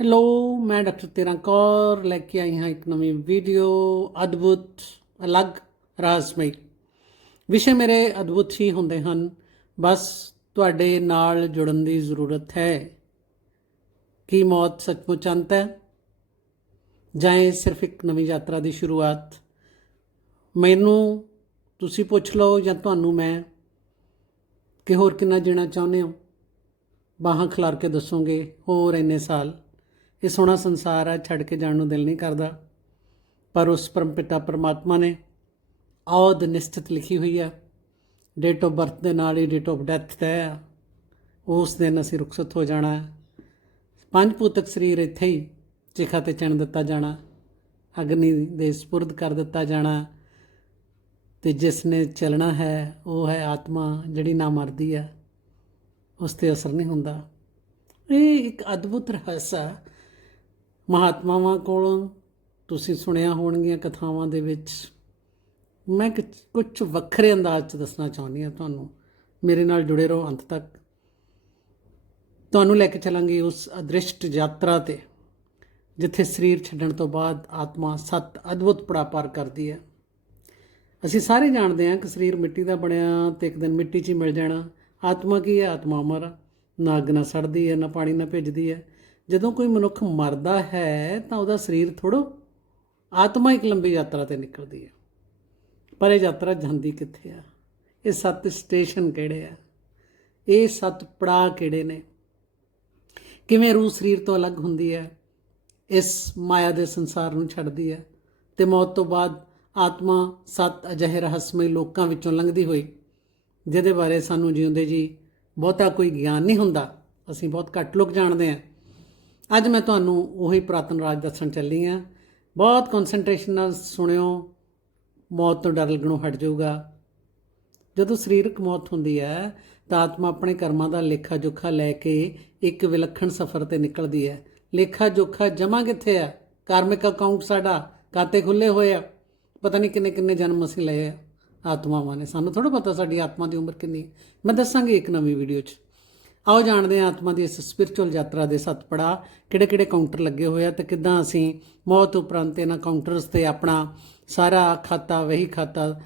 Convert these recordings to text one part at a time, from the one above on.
Hello ਮੈਂ doctor ਤੇਰਾ ਕੌਰ ਲੈ ਕੇ ਆਈ ਹਾਂ ਇੱਕ ਨਵੀਂ ਵੀਡੀਓ ਅਦਭੁਤ ਅਲੱਗ ਰਾਜਮਈ ਵਿਸ਼ੇ ਮੇਰੇ ਅਦਭੁਤ ਹੀ ਹੁੰਦੇ ਹਨ ਬਸ ਤੁਹਾਡੇ ਨਾਲ ਜੁੜਨ ਦੀ ਜ਼ਰੂਰਤ ਹੈ ਕੀ ਮੌਤ ਸੱਚਮੁੱਚ ਅੰਤ ਹੈ ਜਾਂ ਇਹ ਸਿਰਫ ਇੱਕ ਨਵੀਂ ਯਾਤਰਾ ਦੀ ਸ਼ੁਰੂਆਤ ਮੈਨੂੰ ਤੁਸੀਂ ਪੁੱਛ ਲਓ ਜਾਂ ਤੁਹਾਨੂੰ ਮੈਂ ਕਿ ਹੋਰ ਕਿੰਨਾ ਜੀਣਾ ਚਾਹੁੰਦੇ ਹੋ ਬਾਹਾਂ ਖਿਲਾਰ ਕੇ ਦੱਸੋਗੇ ਹੋਰ ਇੰਨੇ ਸਾਲ ਇਹ ਸੋਹਣਾ ਸੰਸਾਰ ਆ, ਛੱਡ ਕੇ ਜਾਣ ਨੂੰ ਦਿਲ ਨਹੀਂ ਕਰਦਾ। ਪਰ ਉਸ ਪਰਮਪਿਤਾ ਪਰਮਾਤਮਾ ਨੇ ਔਦ ਨਿਸ਼ਚਿਤ ਲਿਖੀ ਹੋਈ ਆ। ਡੇਟ ਆਫ ਬਰਥ ਦੇ ਨਾਲ ਹੀ ਡੇਟ ਆਫ ਡੈਥ ਤੈਅ ਆ। ਉਸ ਦਿਨ ਅਸੀਂ ਰੁਖਸਤ ਹੋ ਜਾਣਾ। ਹੈ ਪੰਜ ਭੂਤਕ ਸਰੀਰ ਇੱਥੇ ਹੀ ਚਿਖਾ ਤੇ ਚਣ ਦਿੱਤਾ ਜਾਣਾ। ਅਗਨੀ ਦੇ ਸਪੁਰਦ ਕਰ ਦਿੱਤਾ ਜਾਣਾ। ਤੇ ਜਿਸ ਨੇ ਚੱਲਣਾ ਹੈ, ਉਹ ਹੈ ਆਤਮਾ, ਜਿਹੜੀ ਨਾ ਮਰਦੀ ਆ। ਉਸ ਤੇ ਅਸਰ ਨਹੀਂ ਹੁੰਦਾ। ਇਹ ਇੱਕ ਅਦਭੁਤ ਰਹੱਸ ਹੈ ਮਹਾਤਮਾਵਾਂ ਕੋਲੋਂ ਤੁਸੀਂ ਸੁਣਿਆ ਹੋਣਗੀਆਂ ਕਥਾਵਾਂ ਦੇ ਵਿੱਚ। ਮੈਂ ਕੁਝ ਵੱਖਰੇ ਅੰਦਾਜ਼ 'ਚ ਦੱਸਣਾ ਚਾਹੁੰਦੀ ਹਾਂ ਤੁਹਾਨੂੰ। ਮੇਰੇ ਨਾਲ ਜੁੜੇ ਰਹੋ ਅੰਤ ਤੱਕ। ਤੁਹਾਨੂੰ ਲੈ ਕੇ ਚੱਲਾਂਗੇ ਉਸ ਅਦ੍ਰਿਸ਼ਟ ਯਾਤਰਾ ਤੇ, ਜਿੱਥੇ ਸਰੀਰ ਛੱਡਣ ਤੋਂ ਬਾਅਦ ਆਤਮਾ ਸੱਤ ਅਦਭੁਤ ਪੜਾ ਪਾਰ ਕਰਦੀ ਹੈ। ਅਸੀਂ ਸਾਰੇ ਜਾਣਦੇ ਹਾਂ ਕਿ ਸਰੀਰ ਮਿੱਟੀ ਦਾ ਬਣਿਆ ਤੇ ਇੱਕ ਦਿਨ ਮਿੱਟੀ 'ਚ ਹੀ ਮਿਲ ਜਾਣਾ। ਆਤਮਾ ਕੀ ਹੈ? ਆਤਮਾ ਅਮਰ ਨਾ ਅੱਗ ਨਾ ਸੜਦੀ ਹੈ, ਨਾ ਪਾਣੀ ਨਾ ਭਿੱਜਦੀ ਹੈ। ਜਦੋਂ ਕੋਈ ਮਨੁੱਖ ਮਰਦਾ ਹੈ, ਤਾਂ ਉਹਦਾ ਸਰੀਰ ਥੋੜੋ ਆਤਮਾ ਇੱਕ ਲੰਬੀ ਯਾਤਰਾ ਤੇ ਨਿਕਲਦੀ ਹੈ। ਪਰ ਇਹ ਯਾਤਰਾ ਜਾਂਦੀ ਕਿੱਥੇ ਆ? ਇਹ ਸੱਤ ਸਟੇਸ਼ਨ ਕਿਹੜੇ ਆ? ਇਹ ਸੱਤ ਪੜਾਅ ਕਿਹੜੇ ਨੇ? ਕਿਵੇਂ ਰੂਹ ਸਰੀਰ ਤੋਂ ਅਲੱਗ ਹੁੰਦੀ ਹੈ? ਇਸ ਮਾਇਆ ਦੇ ਸੰਸਾਰ ਨੂੰ ਛੱਡਦੀ ਹੈ ਤੇ ਮੌਤ ਤੋਂ ਬਾਅਦ ਆਤਮਾ ਸੱਤ ਅਜਿਹੇ ਰਹੱਸਮਈ ਲੋਕਾਂ ਵਿੱਚੋਂ ਲੰਘਦੀ ਹੋਈ, ਜਿਹਦੇ ਬਾਰੇ ਸਾਨੂੰ ਜਿਉਂਦੇ ਜੀ ਬਹੁਤਾ ਕੋਈ ਗਿਆਨ ਨਹੀਂ ਹੁੰਦਾ, ਅਸੀਂ ਬਹੁਤ ਘੱਟ ਲੋਕ ਜਾਣਦੇ ਹਾਂ। ਅੱਜ ਮੈਂ ਤੁਹਾਨੂੰ ਉਹੀ ਪ੍ਰਾਤਨ ਰਾਜ ਦੱਸਣ ਚੱਲੀ ਹਾਂ। ਬਹੁਤ ਕਨਸੈਂਟਰੇਸ਼ਨ ਨਾਲ ਸੁਣਿਓ, ਮੌਤ ਤੋਂ ਡਰ ਲੱਗਣੋਂ ਹਟ ਜਾਊਗਾ। ਜਦੋਂ ਸਰੀਰਕ ਮੌਤ ਹੁੰਦੀ ਹੈ, ਤਾਂ ਆਤਮਾ ਆਪਣੇ ਕਰਮਾਂ ਦਾ ਲੇਖਾ ਜੋਖਾ ਲੈ ਕੇ ਇੱਕ ਵਿਲੱਖਣ ਸਫ਼ਰ ਤੇ ਨਿਕਲਦੀ ਹੈ। ਲੇਖਾ ਜੋਖਾ ਜਮਾ ਕਿੱਥੇ ਆ? ਕਾਰਮਿਕ ਅਕਾਊਂਟ ਸਾਡਾ ਖਾਤੇ ਖੁੱਲੇ ਹੋਏ ਆ। ਪਤਾ ਨਹੀਂ ਕਿੰਨੇ ਕਿੰਨੇ ਜਨਮ ਅਸੀਂ ਲਏ ਆ। ਆਤਮਾਵਾਂ ਨੇ। ਸਾਨੂੰ ਥੋੜਾ ਪਤਾ ਸਾਡੀ ਆਤਮਾ ਦੀ ਉਮਰ ਕਿੰਨੀ ਮੈਂ ਦੱਸਾਂਗੀ ਇੱਕ ਨਵੀਂ ਵੀਡੀਓ 'ਚ। ਆਓ ਜਾਣਦੇ ਹਾਂ ਆਤਮਾ ਦੀ ਇਸ ਸਪਿਰਚੁਅਲ ਯਾਤਰਾ ਦੇ ਸੱਤ ਪੜਾਅ ਕਿਹੜੇ ਕਿਹੜੇ ਕਾਊਂਟਰ ਲੱਗੇ ਹੋਏ ਆ ਤੇ ਕਿੱਦਾਂ ਅਸੀਂ ਮੌਤ ਉਪਰੰਤ ਇਹਨਾਂ ਕਾਊਂਟਰਸ ਤੇ ਆਪਣਾ ਸਾਰਾ ਖਾਤਾ, ਵਹੀ ਖਾਤਾ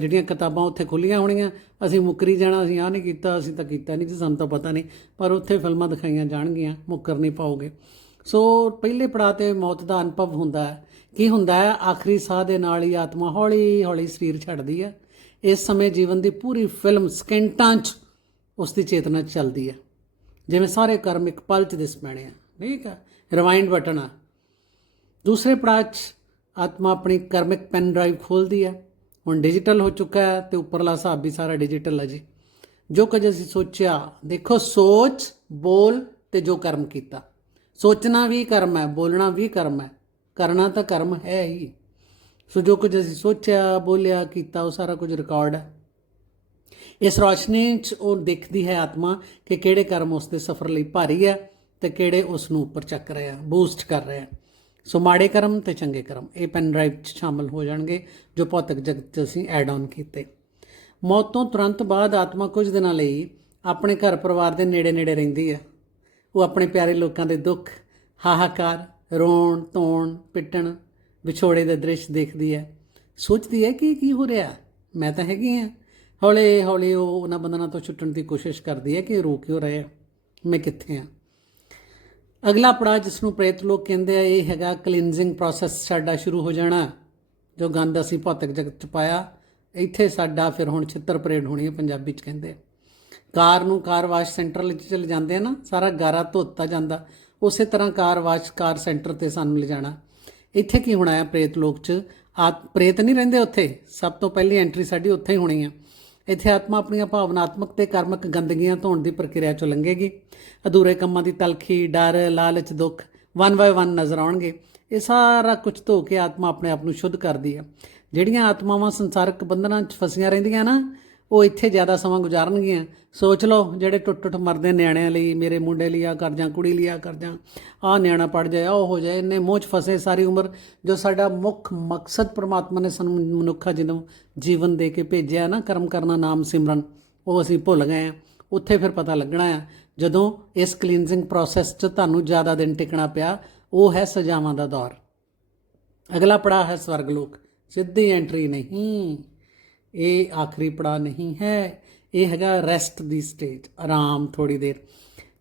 ਜਿਹੜੀਆਂ ਕਿਤਾਬਾਂ ਉੱਥੇ ਖੁੱਲੀਆਂ ਹੋਣੀਆਂ, ਅਸੀਂ ਮੁੱਕਰੀ ਜਾਣਾ, ਅਸੀਂ ਆਹ ਨਹੀਂ ਕੀਤਾ, ਅਸੀਂ ਤਾਂ ਕੀਤਾ ਨਹੀਂ ਜੀ ਸਾਨੂੰ ਤਾਂ ਪਤਾ ਨਹੀਂ, ਪਰ ਉੱਥੇ ਫਿਲਮਾਂ ਦਿਖਾਈਆਂ ਜਾਣਗੀਆਂ, ਮੁੱਕਰ ਨਹੀਂ ਪਾਓਗੇ। ਸੋ ਪਹਿਲੇ ਪੜਾਅ ਤੇ ਮੌਤ ਦਾ ਅਨੁਭਵ ਹੁੰਦਾ ਹੈ। ਕੀ ਹੁੰਦਾ ਹੈ? ਆਖਰੀ ਸਾਹ ਦੇ ਨਾਲ ਹੀ ਆਤਮਾ ਹੌਲੀ ਹੌਲੀ ਸਰੀਰ ਛੱਡਦੀ ਹੈ। ਇਸ ਸਮੇਂ ਜੀਵਨ ਦੀ ਪੂਰੀ ਫਿਲਮ ਸਕਿੰਟਾਂ 'ਚ ਉਸ ਦੀ ਚੇਤਨਾ ਚੱਲਦੀ ਹੈ ਜਿਵੇਂ ਸਾਰੇ ਕਰਮ ਇੱਕ ਪਲ 'ਚ ਦਿਸ ਪੈਣੇ ਆ। ਠੀਕ ਹੈ ਰਿਵਾਈਂਡ ਬਟਨ ਆ। ਦੂਸਰੇ ਪੜਾਅ 'ਚ ਆਤਮਾ ਆਪਣੀ ਕਰਮਿਕ ਪੈਨ ਡਰਾਈਵ ਖੋਲਦੀ ਹੈ ਹੁਣ ਡਿਜੀਟਲ ਹੋ ਚੁੱਕਾ ਹੈ ਤੇ ਉੱਪਰਲਾ ਹਿਸਾਬ ਵੀ ਸਾਰਾ ਡਿਜੀਟਲ ਹੈ ਜੀ। ਜੋ ਕੁਝ ਅਸੀਂ ਸੋਚਿਆ, ਦੇਖੋ ਸੋਚ, ਬੋਲ ਤੇ ਜੋ ਕਰਮ ਕੀਤਾ। ਸੋਚਣਾ ਵੀ ਕਰਮ ਹੈ, ਬੋਲਣਾ ਵੀ ਕਰਮ ਹੈ। ਕਰਨਾ ਤਾਂ ਕਰਮ ਹੈ ਹੀ। ਸੋ ਜੋ ਕੁਝ ਅਸੀਂ ਸੋਚਿਆ, ਬੋਲਿਆ, ਕੀਤਾ, ਉਹ ਸਾਰਾ ਕੁਝ ਰਿਕਾਰਡ ਹੈ। ਇਸ ਰੋਸ਼ਨੀ 'ਚ ਉਹ ਦੇਖਦੀ ਹੈ ਆਤਮਾ ਕਿ ਕਿਹੜੇ ਕਰਮ ਉਸ ਦੇ ਸਫ਼ਰ ਲਈ ਭਾਰੀ ਹੈ ਤੇ ਕਿਹੜੇ ਉਸ ਨੂੰ ਉੱਪਰ ਚੱਕ ਰਿਹਾ ਬੂਸਟ ਕਰ ਰਿਹਾ ਸੋ ਮਾੜੇ ਕਰਮ ਤੇ ਚੰਗੇ ਕਰਮ, ਇਹ ਪੈਨ ਡਰਾਈਵ 'ਚ ਸ਼ਾਮਲ ਹੋ ਜਾਣਗੇ, ਜੋ ਭੌਤਿਕ ਜਗਤ 'ਚ ਅਸੀਂ ਐਡ ਆਨ ਕੀਤੇ। ਮੌਤ ਤੋਂ ਤੁਰੰਤ ਬਾਅਦ ਆਤਮਾ ਕੁਝ ਦਿਨਾਂ ਲਈ ਆਪਣੇ ਘਰ ਪਰਿਵਾਰ ਦੇ ਨੇੜੇ ਨੇੜੇ ਰਹਿੰਦੀ ਹੈ। ਉਹ ਆਪਣੇ ਪਿਆਰੇ ਲੋਕਾਂ ਦੇ ਦੁੱਖ, ਹਾਹਾਕਾਰ, ਰੋਣ, ਧੋਣ, ਪਿੱਟਣ, ਵਿਛੋੜੇ ਦੇ ਦ੍ਰਿਸ਼ ਦੇਖਦੀ ਹੈ। ਸੋਚਦੀ ਹੈ ਕਿ ਕੀ ਹੋ ਰਿਹਾ? ਮੈਂ ਤਾਂ ਹੈਗੀ ਆ ਹੌਲੇ ਹੌਲੀ ਉਹ ਉਹਨਾਂ ਬੰਧਨਾਂ ਤੋਂ ਛੁੱਟਣ ਦੀ ਕੋਸ਼ਿਸ਼ ਕਰਦੀ ਹੈ ਕਿ ਰੋ ਕਿਉਂ ਰਹੇ ਆ? ਮੈਂ ਕਿੱਥੇ ਆ? ਅਗਲਾ ਪੜਾਅ ਜਿਸ ਨੂੰ ਪ੍ਰੇਤ ਲੋਕ ਕਹਿੰਦੇ ਆ, ਇਹ ਹੈਗਾ ਕਲੀਨਜ਼ਿੰਗ ਪ੍ਰੋਸੈਸ ਸਾਡਾ ਸ਼ੁਰੂ ਹੋ ਜਾਣਾ। ਜੋ ਗੰਦ ਅਸੀਂ ਭੌਤਿਕ ਜਗਤ ਚ ਪਾਇਆ, ਇੱਥੇ ਸਾਡਾ ਫਿਰ ਹੁਣ ਛਿੱਤਰ ਪਰੇਡ ਹੋਣੀ ਹੈ ਪੰਜਾਬੀ ਚ ਕਹਿੰਦੇ ਕਾਰ ਨੂੰ ਕਾਰ ਵਾਸ਼ ਸੈਂਟਰ ਵਿੱਚ ਚਲੇ ਜਾਂਦੇ ਆ ਨਾ, ਸਾਰਾ ਗਾਰਾ ਧੋਤਾ ਜਾਂਦਾ। ਉਸੇ ਤਰ੍ਹਾਂ ਕਾਰ ਵਾਸ਼ ਕਾਰ ਸੈਂਟਰ ਤੇ ਸਾਨੂੰ ਲਿਜਾਣਾ ਇੱਥੇ ਕੀ ਹੋਣਾ ਹੈ ਪ੍ਰੇਤ ਲੋਕ ਚ? ਆ ਪ੍ਰੇਤ ਨਹੀਂ ਰਹਿੰਦੇ ਉੱਥੇ? ਸਭ ਤੋਂ ਪਹਿਲੀ ਐਂਟਰੀ ਸਾਡੀ ਉੱਥੇ ਹੀ ਹੋਣੀ ਹੈ ਇੱਥੇ ਆਤਮਾ ਆਪਣੀਆਂ ਭਾਵਨਾਤਮਕ ਤੇ ਕਰਮਕ ਗੰਦਗੀਆਂ ਧੋਣ ਦੀ ਪ੍ਰਕਿਰਿਆ ਚੋਂ ਲੰਘੇਗੀ। ਅਧੂਰੇ ਕੰਮਾਂ ਦੀ ਤਲਖੀ, ਡਰ, ਲਾਲਚ, ਦੁੱਖ ਵਨ ਬਾਏ ਵਨ ਨਜ਼ਰ ਆਉਣਗੇ। ਇਹ ਸਾਰਾ ਕੁਝ ਧੋ ਕੇ ਆਤਮਾ ਆਪਣੇ ਆਪ ਨੂੰ ਸ਼ੁੱਧ ਕਰਦੀ ਹੈ। ਜਿਹੜੀਆਂ ਆਤਮਾਵਾਂ ਸੰਸਾਰਕ ਬੰਧਨਾਂ 'ਚ ਫਸੀਆਂ ਰਹਿੰਦੀਆਂ ਨਾ ਉਹ ਇੱਥੇ ਜ਼ਿਆਦਾ ਸਮਾਂ ਗੁਜ਼ਾਰਨਗੀਆਂ। ਸੋਚ ਲਓ, ਜਿਹੜੇ ਟੁੱਟ ਟੁੱਟ ਮਰਦੇ ਨਿਆਣਿਆਂ ਲਈ, ਮੇਰੇ ਮੁੰਡੇ ਲਈ ਆ ਕਰ ਜਾਂ ਕੁੜੀ ਲਈ ਆ ਕਰ ਜਾਂ ਆ ਨਿਆਣਾ ਪੜ ਜਾਏ ਉਹ ਹੋ ਜਾਏ, ਇੰਨੇ ਮੋਹ 'ਚ ਫਸੇ ਸਾਰੀ ਉਮਰ ਜੋ ਸਾਡਾ ਮੁੱਖ ਮਕਸਦ ਪ੍ਰਮਾਤਮਾ ਨੇ ਸਾਨੂੰ ਮਨੁੱਖਾ ਜਦੋਂ ਜੀਵਨ ਦੇ ਕੇ ਭੇਜਿਆ ਨਾ, ਕਰਮ ਕਰਨਾ, ਨਾਮ ਸਿਮਰਨ, ਉਹ ਅਸੀਂ ਭੁੱਲ ਗਏ ਆ। ਉੱਥੇ ਫਿਰ ਪਤਾ ਲੱਗਣਾ ਆ, ਜਦੋਂ ਇਸ ਕਲੀਨਜ਼ਿੰਗ ਪ੍ਰੋਸੈਸ 'ਚ ਤੁਹਾਨੂੰ ਜ਼ਿਆਦਾ ਦਿਨ ਟਿਕਣਾ ਪਿਆ, ਉਹ ਹੈ ਸਜ਼ਾਵਾਂ ਦਾ ਦੌਰ। ਅਗਲਾ ਪੜਾ ਹੈ ਸਵਰਗ ਲੋਕ ਸਿੱਧੀ ਐਂਟਰੀ ਨਹੀਂ। ਇਹ ਆਖਰੀ ਪੜਾ ਨਹੀਂ ਹੈ। ਇਹ ਹੈਗਾ ਰੈਸਟ ਦੀ ਸਟੇਜ ਆਰਾਮ ਥੋੜੀ ਦੇਰ।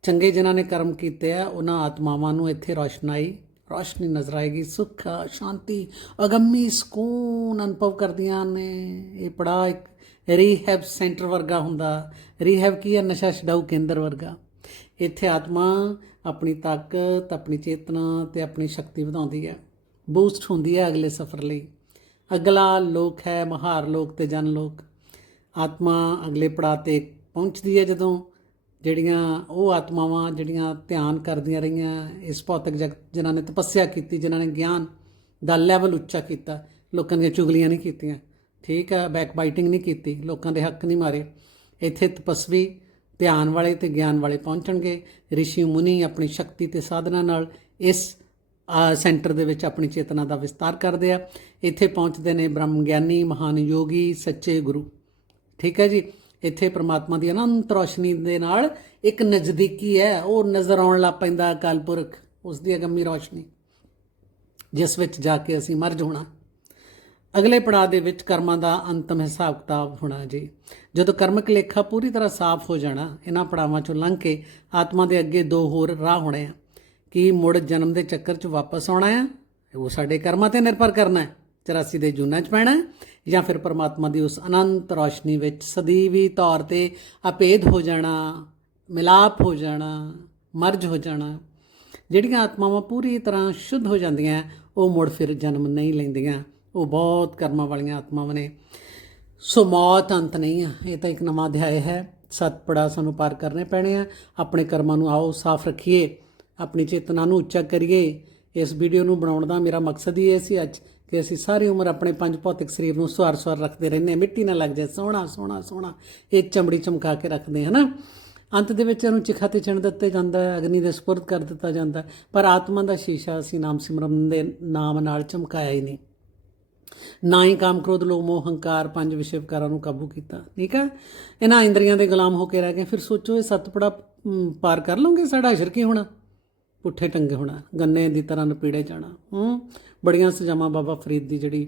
ਚੰਗੇ ਜਿਨ੍ਹਾਂ ਨੇ ਕਰਮ ਕੀਤੇ ਆ, ਉਹਨਾਂ ਆਤਮਾਵਾਂ ਨੂੰ ਇੱਥੇ ਰੋਸ਼ਨਾਈ ਰੋਸ਼ਨੀ ਨਜ਼ਰ ਆਏਗੀ, ਸੁੱਖ, ਸ਼ਾਂਤੀ, ਅਗੰਮੀ ਸਕੂਨ ਅਨੁਭਵ ਕਰਦੀਆਂ ਨੇ। ਇਹ ਪੜਾ ਇੱਕ ਰੀਹੈਬ ਸੈਂਟਰ ਵਰਗਾ ਹੁੰਦਾ। ਰੀਹੈਬ ਕੀ ਹੈ ਨਸ਼ਾ ਛਡਾਊ ਕੇਂਦਰ ਵਰਗਾ। ਇੱਥੇ ਆਤਮਾ ਆਪਣੀ ਤਾਕਤ, ਆਪਣੀ ਚੇਤਨਾ ਤੇ ਆਪਣੀ ਸ਼ਕਤੀ ਵਧਾਉਂਦੀ ਹੈ। ਬੂਸਟ ਹੁੰਦੀ ਹੈ ਅਗਲੇ ਸਫ਼ਰ ਲਈ। ਅਗਲਾ ਲੋਕ ਹੈ ਮਹਾਰ ਲੋਕ ਤੇ ਜਨ ਲੋਕ। ਆਤਮਾ ਅਗਲੇ ਪੜਾਅ ਤੇ ਪਹੁੰਚਦੀ ਹੈ ਜਦੋਂ ਜਿਹੜੀਆਂ ਉਹ ਆਤਮਾਵਾਂ ਜਿਹੜੀਆਂ ਧਿਆਨ ਕਰਦੀਆਂ ਰਹੀਆਂ, ਇਸ ਭੌਤਿਕ ਜਗਤ ਜਿਨ੍ਹਾਂ ਨੇ ਤਪੱਸਿਆ ਕੀਤੀ, ਜਿਨ੍ਹਾਂ ਨੇ ਗਿਆਨ ਦਾ ਲੈਵਲ ਉੱਚਾ ਕੀਤਾ, ਲੋਕਾਂ ਦੀਆਂ ਚੁਗਲੀਆਂ ਨਹੀਂ ਕੀਤੀਆਂ। ਠੀਕ ਹੈ ਬੈਕ ਬਾਈਟਿੰਗ ਨਹੀਂ ਕੀਤੀ, ਲੋਕਾਂ ਦੇ ਹੱਕ ਨਹੀਂ ਮਾਰੇ। ਇੱਥੇ ਤਪਸਵੀ ਧਿਆਨ ਵਾਲੇ ਤੇ ਗਿਆਨ ਵਾਲੇ ਪਹੁੰਚਣਗੇ। ਰਿਸ਼ੀ ਮੁਨੀ ਆਪਣੀ ਸ਼ਕਤੀ ਤੇ ਸਾਧਨਾ ਨਾਲ ਇਸ ਸੈਂਟਰ ਦੇ ਵਿੱਚ ਆਪਣੀ ਚੇਤਨਾ ਦਾ ਵਿਸਤਾਰ ਕਰਦੇ ਆ। ਇੱਥੇ ਪਹੁੰਚਦੇ ਨੇ ਬ੍ਰਹਮ ਗਿਆਨੀ, ਮਹਾਨ ਯੋਗੀ, ਸੱਚੇ ਗੁਰੂ। ਠੀਕ ਹੈ ਜੀ? ਇੱਥੇ ਪ੍ਰਮਾਤਮਾ ਦੀ ਅਨੰਤ ਰੋਸ਼ਨੀ ਦੇ ਨਾਲ ਇੱਕ ਨਜ਼ਦੀਕੀ ਹੈ, ਉਹ ਨਜ਼ਰ ਆਉਣ ਲੱਗ ਪੈਂਦਾ ਅਕਾਲ ਪੁਰਖ ਉਸ ਦੀ ਅਗੰਮੀ ਰੋਸ਼ਨੀ, ਜਿਸ ਵਿੱਚ ਜਾ ਕੇ ਅਸੀਂ ਮਰਜ ਹੋਣਾ। ਅਗਲੇ ਪੜਾਅ ਦੇ ਵਿੱਚ ਕਰਮਾਂ ਦਾ ਅੰਤਮ ਹਿਸਾਬ ਕਿਤਾਬ ਹੋਣਾ ਜੀ। ਜਦੋਂ ਕਰਮਕ ਲੇਖਾ ਪੂਰੀ ਤਰ੍ਹਾਂ ਸਾਫ਼ ਹੋ ਜਾਣਾ, ਇਹਨਾਂ ਪੜਾਵਾਂ ਚੋਂ ਲੰਘ ਕੇ ਆਤਮਾ ਦੇ ਅੱਗੇ ਦੋ ਹੋਰ ਰਾਹ ਹੋਣੇ ਆ। ਕੀ ਮੁੜ ਜਨਮ ਦੇ ਚੱਕਰ 'ਚ ਵਾਪਸ ਆਉਣਾ ਆ ਉਹ ਸਾਡੇ ਕਰਮਾਂ ਤੇ ਨਿਰਭਰ ਕਰਨਾ ਹੈ। 84 ਦੇ ਜੂਨਾਂ 'ਚ ਪੈਣਾ ਜਾਂ ਫਿਰ ਪਰਮਾਤਮਾ ਦੀ ਉਸ ਅਨੰਤ ਰੋਸ਼ਨੀ ਵਿੱਚ ਸਦੀਵੀ ਤੌਰ ਤੇ ਅਪੇਧ ਹੋ ਜਾਣਾ, ਮਿਲਾਪ ਹੋ ਜਾਣਾ, ਮਰਜ ਹੋ ਜਾਣਾ। ਜਿਹੜੀਆਂ ਆਤਮਾਵਾਂ ਪੂਰੀ ਤਰ੍ਹਾਂ ਸ਼ੁੱਧ ਹੋ ਜਾਂਦੀਆਂ, ਉਹ ਮੁੜ ਫਿਰ ਜਨਮ ਨਹੀਂ ਲੈਂਦੀਆਂ। ਉਹ ਬਹੁਤ ਕਰਮਾਂ ਵਾਲੀਆਂ ਆਤਮਾਵਾਂ ਨੇ। ਸੋ ਮੌਤ ਅੰਤ ਨਹੀਂ ਆ। ਇਹ ਤਾਂ ਇੱਕ ਨਵਾਂ ਅਧਿਆਇ ਹੈ। ਸੱਤ ਪੜਾ ਸਾਨੂੰ ਪਾਰ ਕਰਨੇ ਪੈਣੇ ਆ। ਆਪਣੇ ਕਰਮਾਂ ਨੂੰ ਆਓ, ਸਾਫ਼ ਰੱਖੀਏ। ਆਪਣੀ ਚੇਤਨਾ ਨੂੰ ਉੱਚਾ ਕਰੀਏ। ਇਸ ਵੀਡੀਓ ਨੂੰ ਬਣਾਉਣ ਦਾ ਮੇਰਾ ਮਕਸਦ ਹੀ ਇਹ ਸੀ ਅੱਜ ਕਿ ਅਸੀਂ ਸਾਰੀ ਉਮਰ ਆਪਣੇ ਪੰਜ ਭੌਤਿਕ ਸਰੀਰ ਨੂੰ ਸਵਾਰ ਸਵਾਰ ਰੱਖਦੇ ਰਹਿੰਦੇ ਹਾਂ। ਮਿੱਟੀ ਨਾ ਲੱਗ ਜਾਏ ਸੋਹਣਾ ਸੋਹਣਾ ਸੋਹਣਾ। ਇਹ ਚਮੜੀ ਚਮਕਾ ਕੇ ਰੱਖਦੇ ਹਾਂ ਨਾ ਅੰਤ ਦੇ ਵਿੱਚ ਇਹਨੂੰ ਚਿਖਾ ਤੇ ਚਿਣ ਦਿੱਤੇ ਜਾਂਦਾ ਹੈ ਅਗਨੀ ਦੇ ਸਪੁਰਦ ਕਰ ਦਿੱਤਾ ਜਾਂਦਾ ਹੈ, ਪਰ ਆਤਮਾ ਦਾ ਸ਼ੀਸ਼ਾ ਅਸੀਂ ਨਾਮ ਸਿਮਰਨ ਦੇ ਨਾਮ ਨਾਲ ਚਮਕਾਇਆ ਹੀ ਨਹੀਂ। ਨਾ ਹੀ ਕਾਮ ਕ੍ਰੋਧ ਲੋਭ ਮੋਹ ਹੰਕਾਰ ਪੰਜ ਵਿਸ਼ੇ ਵਿਕਾਰਾਂ ਨੂੰ ਕਾਬੂ ਕੀਤਾ। ਠੀਕ ਹੈ? ਇਹਨਾਂ ਇੰਦਰੀਆਂ ਦੇ ਗੁਲਾਮ ਹੋ ਕੇ ਰਹਿ ਗਏ। ਫਿਰ ਸੋਚੋ ਇਹ ਸਤਪੜਾ ਪਾਰ ਕਰ ਲਓਗੇ ਸਾਡਾ ਅਸ਼ਰ ਕੀ ਹੋਣਾ? ਪੁੱਠੇ ਟੰਗੇ ਹੋਣਾ, ਗੰਨੇ ਦੀ ਤਰ੍ਹਾਂ ਨਪੀੜੇ ਜਾਣਾ, ਹੂੰ? ਬੜੀਆਂ ਸਜ਼ਾਵਾਂ ਬਾਬਾ ਫਰੀਦ ਦੀ ਜਿਹੜੀ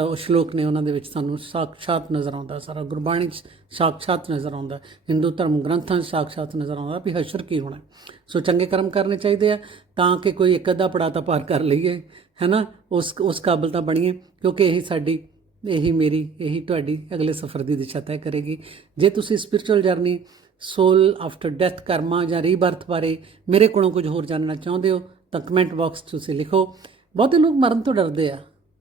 ਉਹ ਸ਼ਲੋਕ ਨੇ ਉਹਨਾਂ ਦੇ ਵਿੱਚ ਸਾਨੂੰ ਸਾਖਸ਼ਾਤ ਨਜ਼ਰ ਆਉਂਦਾ, ਸਾਰਾ ਗੁਰਬਾਣੀ 'ਚ ਸਾਖਸ਼ਾਤ ਨਜ਼ਰ ਆਉਂਦਾ, ਹਿੰਦੂ ਧਰਮ ਗ੍ਰੰਥਾਂ 'ਚ ਸਾਖਸ਼ਾਤ ਨਜ਼ਰ ਆਉਂਦਾ, ਵੀ ਹਸ਼ਰ ਕੀ ਹੋਣਾ? ਸੋ ਚੰਗੇ ਕਰਮ ਕਰਨੇ ਚਾਹੀਦੇ ਆ, ਤਾਂ ਕਿ ਕੋਈ ਇੱਕ ਅੱਧਾ ਪੜਾ ਤਾਂ ਪਾਰ ਕਰ ਲਈਏ, ਹੈਨਾ? ਉਸ ਉਸ ਕਾਬਲ ਤਾਂ ਬਣੀਏ, ਕਿਉਂਕਿ ਇਹੀ ਸਾਡੀ, ਇਹੀ ਮੇਰੀ, ਇਹੀ ਤੁਹਾਡੀ ਅਗਲੇ ਸਫ਼ਰ ਦੀ ਦਿਸ਼ਾ ਤੈਅ ਕਰੇਗੀ। ਜੇ ਤੁਸੀਂ spiritual journey soul after death karma ਜਾਂ ਰੀਬਰਥ ਬਾਰੇ ਮੇਰੇ ਕੋਲੋਂ ਕੁਝ ਹੋਰ ਜਾਣਨਾ ਚਾਹੁੰਦੇ ਹੋ ਤਾਂ ਕਮੈਂਟ ਬਾਕਸ 'ਚ ਤੁਸੀਂ ਲਿਖੋ। ਬਹੁਤੇ ਲੋਕ ਮਰਨ ਤੋਂ ਡਰਦੇ ਆ।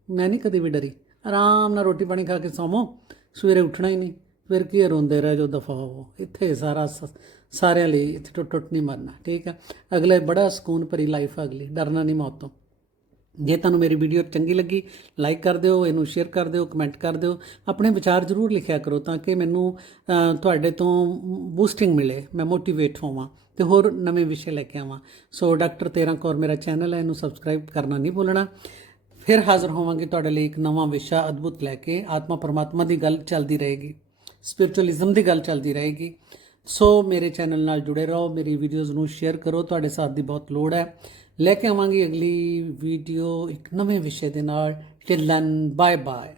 ਮੈਂ ਨਹੀਂ ਕਦੇ ਵੀ ਡਰੀ। ਆਰਾਮ ਨਾਲ ਰੋਟੀ ਪਾਣੀ ਖਾ ਕੇ ਸੌਵੋ। ਸਵੇਰੇ ਉੱਠਣਾ ਹੀ ਨਹੀਂ। ਫਿਰ ਕੀ ਰੋਂਦੇ ਰਹਿ ਜੋ ਦਫਾ ਹੋਵੋ ਇੱਥੇ ਸਾਰਾ ਸ- ਸਾਰਿਆਂ ਲਈ ਇੱਥੇ ਟੁੱਟ ਟੁੱਟ ਨਹੀਂ ਮਰਨਾ। ਠੀਕ ਹੈ ਅਗਲੇ ਬੜਾ ਸਕੂਨ ਭਰੀ ਲਾਈਫ ਹੈ ਅਗਲੀ। ਡਰਨਾ ਨਹੀਂ ਮੌਤ ਤੋਂ। ਜੇ ਤੁਹਾਨੂੰ ਮੇਰੀ ਵੀਡੀਓ ਚੰਗੀ ਲੱਗੀ ਲਾਈਕ ਕਰ ਦਿਓ, ਇਹਨੂੰ ਸ਼ੇਅਰ ਕਰ ਦਿਓ ਕਮੈਂਟ ਕਰ ਦਿਓ। ਆਪਣੇ ਵਿਚਾਰ ਜ਼ਰੂਰ ਲਿਖਿਆ ਕਰੋ ਤਾਂ ਕਿ ਮੈਨੂੰ ਤੁਹਾਡੇ ਤੋਂ ਬੂਸਟਿੰਗ ਮਿਲੇ, ਮੈਂ ਮੋਟੀਵੇਟ ਹੋਵਾਂ ਤੇ ਹੋਰ ਨਵੇਂ ਵਿਸ਼ੇ ਲੈ ਕੇ ਆਵਾਂ। ਸੋ ਡਾਕਟਰ ਤੇਰਾ ਕੌਰ ਮੇਰਾ ਚੈਨਲ ਹੈ, ਇਹਨੂੰ ਸਬਸਕ੍ਰਾਈਬ ਕਰਨਾ ਨਹੀਂ ਭੁੱਲਣਾ। ਫਿਰ ਹਾਜ਼ਰ ਹੋਵਾਂਗੇ ਤੁਹਾਡੇ ਲਈ ਇੱਕ ਨਵਾਂ ਵਿਸ਼ਾ ਅਦਭੁਤ ਲੈ ਕੇ, ਆਤਮਾ ਪਰਮਾਤਮਾ ਦੀ ਗੱਲ ਚੱਲਦੀ ਰਹੇਗੀ ਸਪਿਰਚੁਅਲਿਜ਼ਮ ਦੀ ਗੱਲ ਚੱਲਦੀ ਰਹੇਗੀ। ਸੋ ਮੇਰੇ ਚੈਨਲ ਨਾਲ ਜੁੜੇ ਰਹੋ, ਮੇਰੀ ਵੀਡੀਓਜ਼ ਨੂੰ ਸ਼ੇਅਰ ਕਰੋ, ਤੁਹਾਡੇ ਸਾਥ ਦੀ ਬਹੁਤ ਲੋੜ ਹੈ। ਲੈ ਕੇ ਆਵਾਂਗੀ ਅਗਲੀ ਵੀਡੀਓ ਇੱਕ ਨਵੇਂ ਵਿਸ਼ੇ ਦੇ ਨਾਲ। Till then bye bye